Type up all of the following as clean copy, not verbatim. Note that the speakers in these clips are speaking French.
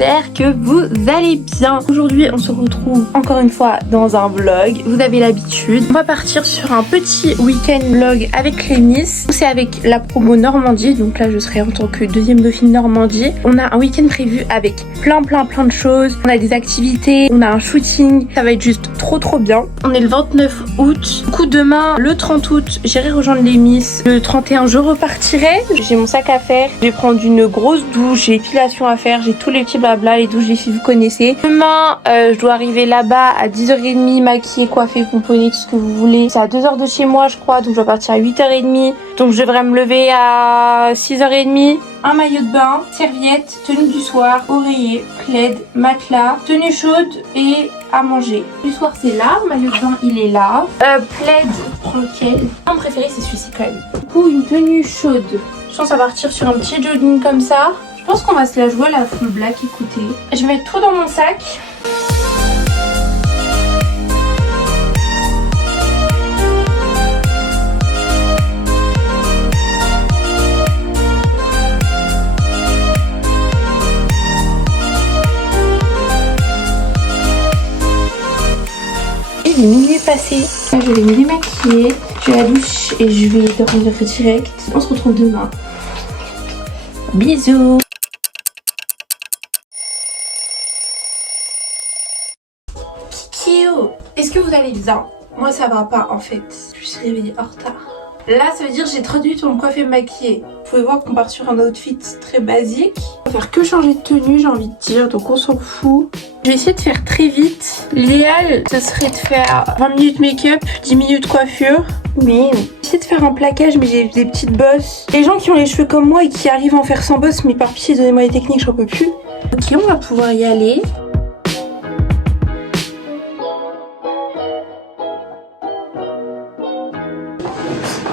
j'espère que vous allez bien. Aujourd'hui on se retrouve encore une fois dans un vlog, vous avez l'habitude. On va partir sur un petit week-end vlog avec Clémis. C'est avec la promo Normandie, donc là je serai en tant que deuxième dauphine Normandie. On a un week-end prévu avec plein de choses. On a des activités, on a un shooting, ça va être juste trop bien. On est le 29 août, du coup demain le 30 août j'irai rejoindre les Miss. Le 31 je repartirai, j'ai mon sac à faire, je vais prendre une grosse douche, j'ai épilation à faire, j'ai tous les petits blabla, les douches les filles vous connaissez. Demain je dois arriver là-bas à 10h30, maquillée, coiffée, pomponnée, tout ce que vous voulez. C'est à 2h de chez moi je crois, donc je dois partir à 8h30, donc je devrais me lever à 6h30. Un maillot de bain, serviette, tenue du soir, oreiller, plaid, matelas, tenue chaude et à manger. Du soir c'est là, maillot de bain il est là. Plaid, prends lequel? Mon préféré c'est celui-ci quand même. Du coup une tenue chaude. Je pense à partir sur un petit jogging comme ça. Je pense qu'on va se la jouer à la full black, écoutez. Je vais mettre tout dans mon sac. Il est minuit passé, là je vais me démaquiller, je vais à la douche et je vais dormir direct. On se retrouve demain. Bisous. Kikio, est-ce que vous allez bien? Moi ça va pas en fait, je suis réveillée en retard. Là ça veut dire que j'ai 30 minutes pour me coiffer et me maquiller. Vous pouvez voir qu'on part sur un outfit très basique. On va faire que changer de tenue j'ai envie de dire, donc on s'en fout. Je vais essayer de faire très vite. L'idéal ce serait de faire 20 minutes make-up, 10 minutes coiffure. Mais j'essaie de faire un plaquage mais j'ai des petites bosses. Les gens qui ont les cheveux comme moi et qui arrivent à en faire sans bosse, mais par pitié donnez-moi les techniques, j'en peux plus. Ok, on va pouvoir y aller.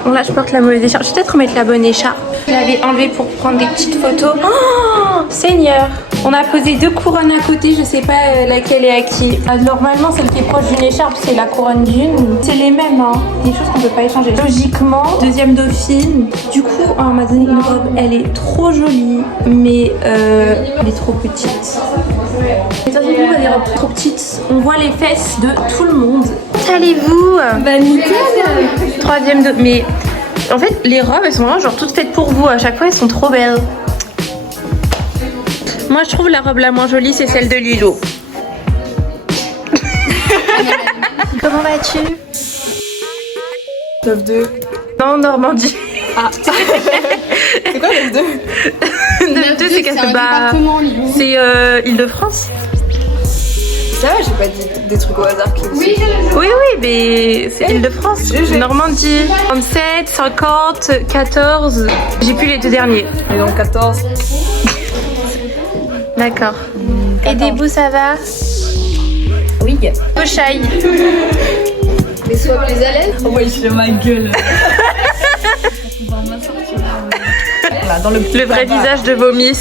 Bon là je porte la mauvaise écharpe, je vais peut-être remettre la bonne écharpe. Je l'avais enlevée pour prendre des petites photos. Oh Seigneur, on a posé deux couronnes à côté, je sais pas laquelle est à qui. Normalement celle qui est proche d'une écharpe c'est la couronne d'une. C'est les mêmes hein, des choses qu'on peut pas échanger. Logiquement, deuxième dauphine. Du coup on m'a donné une robe, elle est trop jolie mais elle est trop petite. Mais dans une des robes trop petites, on voit les fesses de tout le monde. Comment allez-vous? Bah nickel. Troisième de... Mais en fait les robes elles sont vraiment genre toutes faites pour vous. À chaque fois elles sont trop belles. Moi je trouve la robe la moins jolie c'est celle de Lilo. Comment vas-tu? Top 2. Non Normandie. Ah. C'est quoi le 2? 2 c'est qu'elle se bat. C'est Île-de-France. Ça va, j'ai pas dit des trucs au hasard. Oui, mais c'est Île-de-France. Normandie. 37, 50, 14. J'ai plus les deux derniers. Et donc 14. D'accord. Et des bouts, ça va? Oui. Au chai. Mais sois plus à l'aise. Oh, ouais, je ma gueule. Voilà, dans le vrai visage de Vomis.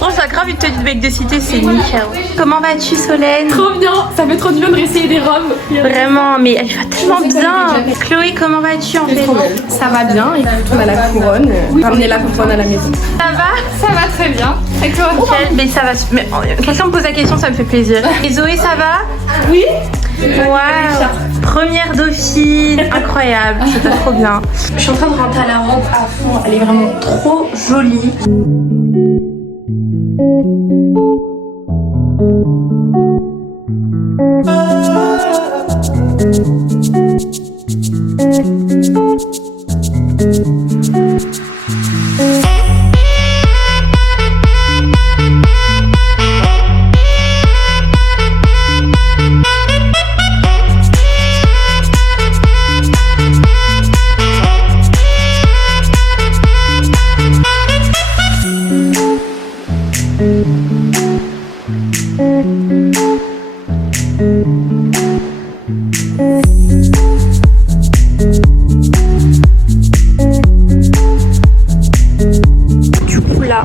Bon, ça a grave une tenue de mec de cité, c'est nickel. Comment vas-tu, Solène? trop bien, ça fait trop du bien de réessayer des robes. Vraiment, mais elle va tellement bien. Chloé, comment vas-tu en fait? Ça va bien, et puis on a la couronne. Ramener la couronne à la maison. Ça va? Ça va très bien. Et toi? Mais ça va. Mais quelqu'un me pose la question, ça me fait plaisir. Et Zoé, ça va? Oui. Waouh, première dauphine, incroyable, c'était trop bien. Je suis en train de rentrer à la robe à fond, elle est vraiment trop jolie.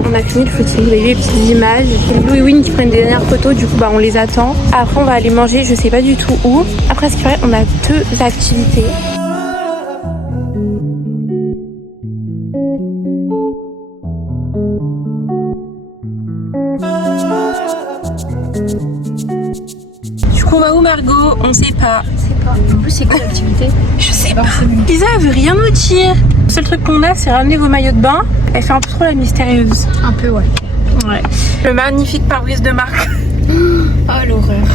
On a fini le footing, vous avez vu les petites images. Louis Win qui prennent des dernières photos, du coup bah on les attend. Après on va aller manger, je sais pas du tout où. Après ce qui paraît, on a 2 activités. on va où Margot? On sait pas. En plus, c'est quoi l'activité? Je sais pas. Lisa veut rien nous dire. Le seul truc qu'on a, c'est ramener vos maillots de bain. Elle fait un peu trop la mystérieuse. Un peu, ouais. Ouais. Le magnifique pare-brise de Marc. Oh l'horreur.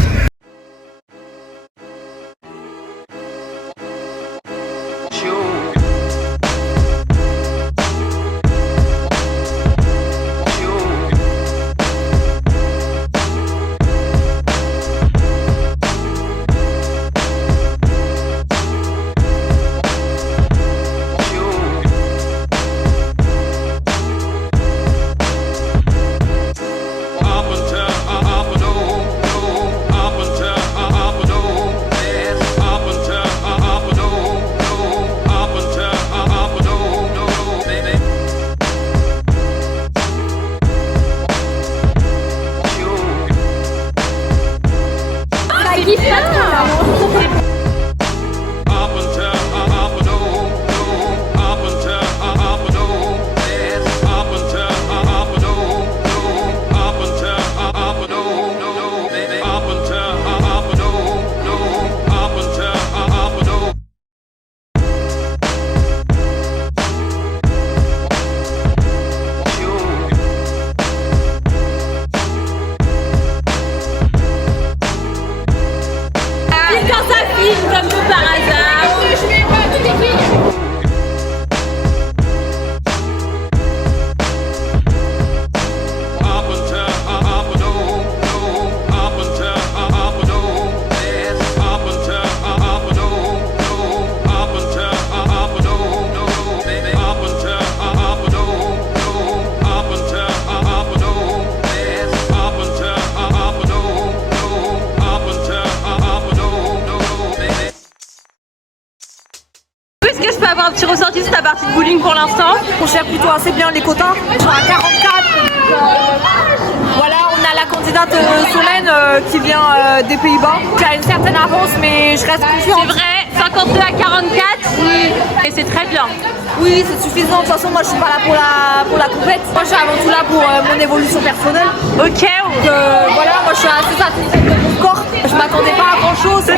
Avoir un petit ressenti sur ta partie de bowling pour l'instant. On gère plutôt assez bien les quotas. Je suis à 44. Voilà, on a la candidate Solène qui vient des Pays-Bas. Qui a une certaine avance, mais je reste confiante. C'est vrai, 52 à 44. Oui. Et c'est très bien. Oui, c'est suffisant. De toute façon, moi je suis pas là pour la compète. Moi je suis avant tout là pour mon évolution personnelle. Ok. Donc voilà, moi je suis assez satisfaite de mon corps. Je m'attendais pas à grand chose.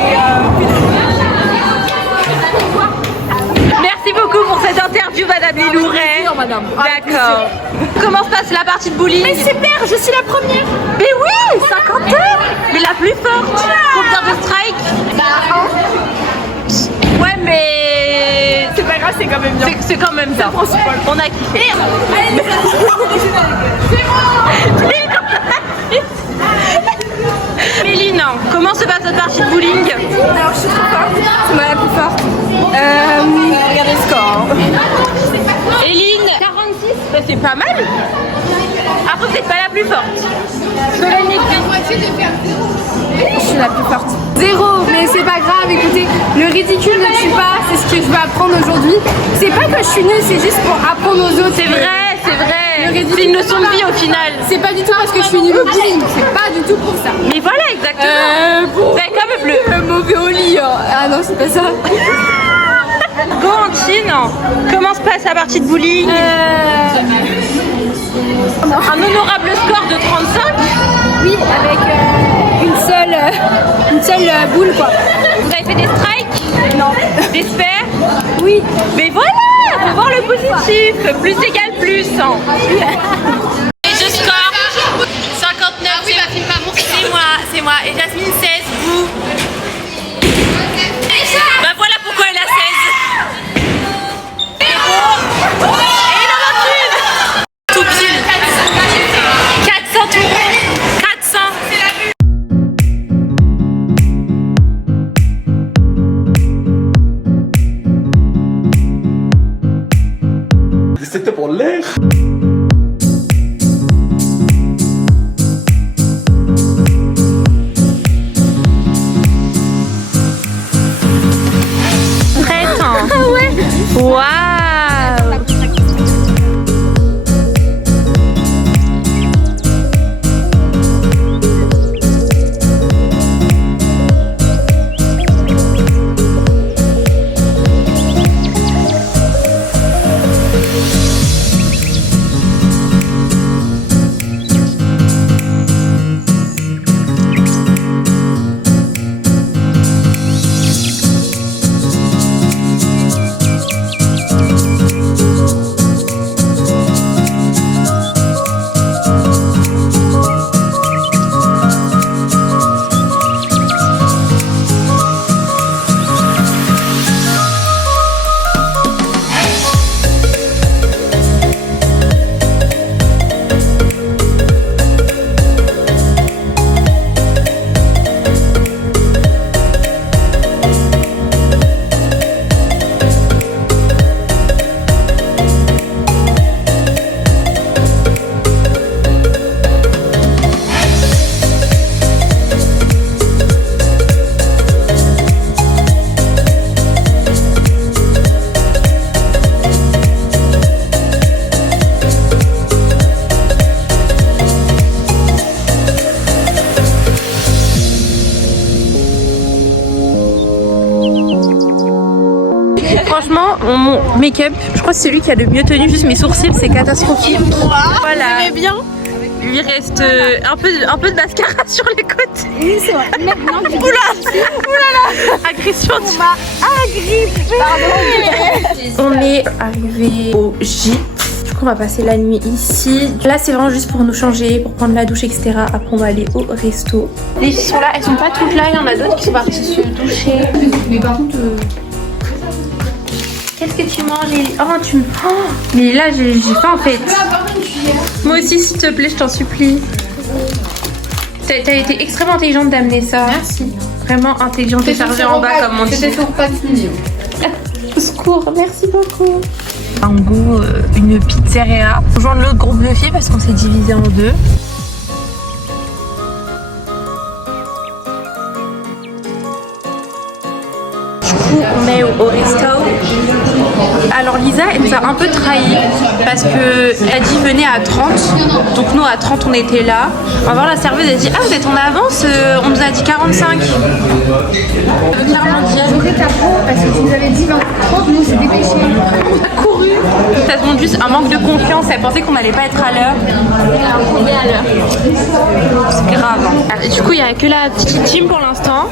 Merci beaucoup pour cette interview, Madame Lilouret. Madame. D'accord. Comment se passe la partie de bowling? Mais super, je suis la première. Mais oui, 52. Mais la plus forte. Combien de strikes? Ouais, mais C'est pas grave, c'est quand même bien. c'est quand même bien. On a kiffé. Méline, comment se passe cette partie de bowling? Alors, je suis trop forte. C'est moi la plus forte. Regardez le score. Eline, 46. Bah, c'est pas mal. Après, vous n'êtes pas la plus forte. Je suis la plus forte. 0, mais c'est pas grave, écoutez, le ridicule ne tue pas, c'est ce que je vais apprendre aujourd'hui. C'est pas que je suis nulle, c'est juste pour apprendre aux autres. C'est vrai, c'est vrai. Le ridicule, C'est une leçon de vie au final. C'est pas du tout parce que je suis nulle au bowling, c'est pas du tout pour ça. Mais voilà, exactement. Bon. Vous avez comme bleu. Mauvais au lit, hein. Ah non, c'est pas ça. Go Antine, comment se passe la partie de bowling? Un honorable score de 35. Oui, avec une seule boule, quoi. Vous avez fait des strikes? Non. Des spares? Oui. Mais voilà, faut voir le positif. Plus égale plus. Et je score 59. Oui, bah filme pas mon C'est moi. Et Jasmine 16, vous? Bah voilà pourquoi elle a 16. Et il en manque une. Tout pile. 400 tout rond. 400. C'était pour l'air. Prête. Ah ouais. Waouh. Franchement, mon make-up, je crois que c'est celui qui a le mieux tenu. Juste mes sourcils, c'est catastrophique. Voilà. Vous aimez bien? Il lui reste un peu de mascara sur les côtés. Oui, c'est vrai. Oulala. Agression. On m'a agrippé. On est arrivé au gîte. Du coup, on va passer la nuit ici. Là, c'est vraiment juste pour nous changer, pour prendre la douche, etc. Après, on va aller au resto. Les filles sont là. Elles sont pas toutes là. Il y en a d'autres qui sont parties se doucher. Mais par contre... Qu'est-ce que tu manges, Ellie? Oh, mais là, j'ai faim en fait. Moi aussi, s'il te plaît, je t'en supplie. T'as été extrêmement intelligente d'amener ça. Merci. Vraiment intelligente et chargée en bas, comme on dit. C'était sur Patini. Au secours, merci beaucoup. En gros, une pizzeria. Rejoindre l'autre groupe de filles parce qu'on s'est divisé en deux. On est au resto. Alors Lisa, elle nous a un peu trahi parce que elle a dit venez à 30. Donc nous à 30 on était là. On va voir la serveuse, elle dit ah vous êtes en avance, on nous a dit 45. Clairement dire. Parce que tu nous avais dit 30, nous c'est dépêché. On a couru. Ça se montre juste un manque de confiance. Elle pensait qu'on n'allait pas être à l'heure. On est à l'heure. C'est grave. Hein. Du coup il n'y a que la petite team pour l'instant.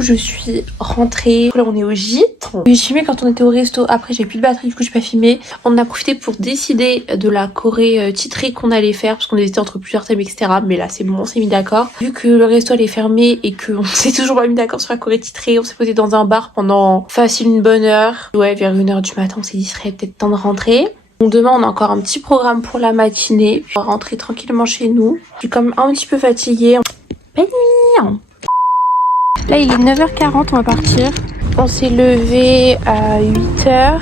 Je suis rentrée, là on est au gîte. J'ai filmé quand on était au resto, après j'ai plus de batterie, du coup j'ai pas filmé. On a profité pour décider de la choré titrée qu'on allait faire, parce qu'on hésitait entre plusieurs thèmes, etc. Mais là c'est bon, on s'est mis d'accord. Vu que le resto allait fermer et qu'on s'est toujours pas mis d'accord sur la choré titrée, on s'est posé dans un bar pendant facile une bonne heure. Ouais, vers 1h du matin, on s'est dit il serait peut-être temps de rentrer. Donc demain on a encore un petit programme pour la matinée. On va rentrer tranquillement chez nous. Je suis quand même un petit peu fatiguée. Bonne nuit. Là il est 9h40, on va partir. On s'est levé à 8h.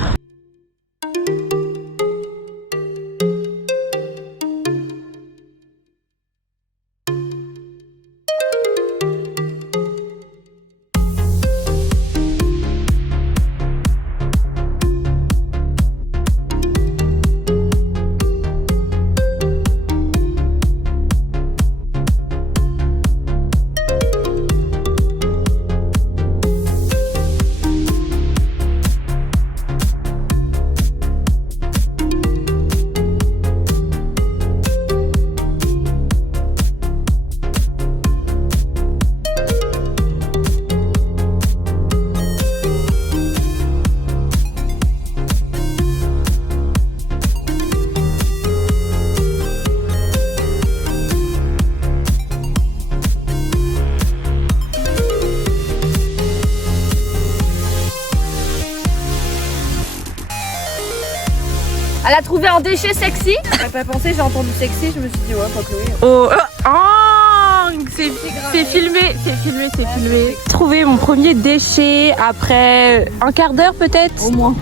Elle a trouvé un déchet sexy. J'avais pas pensé, j'ai entendu sexy, je me suis dit ouais, pas Chloé. Oh, c'est filmé. Trouvé mon premier déchet après un quart d'heure peut-être. Au moins.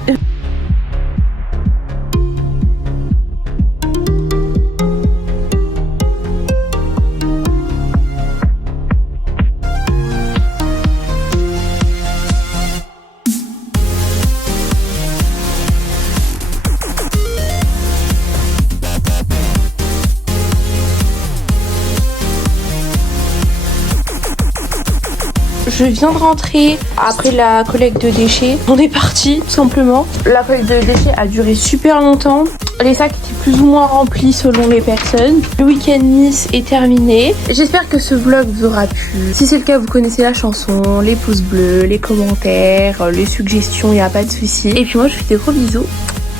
Je viens de rentrer après la collecte de déchets. On est parti tout simplement. La collecte de déchets a duré super longtemps. Les sacs étaient plus ou moins remplis selon les personnes. Le week-end Nice est terminé. J'espère que ce vlog vous aura plu. Si c'est le cas, vous connaissez la chanson, les pouces bleus, les commentaires, les suggestions, il n'y a pas de souci. Et puis moi je vous fais des gros bisous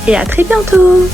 et à très bientôt.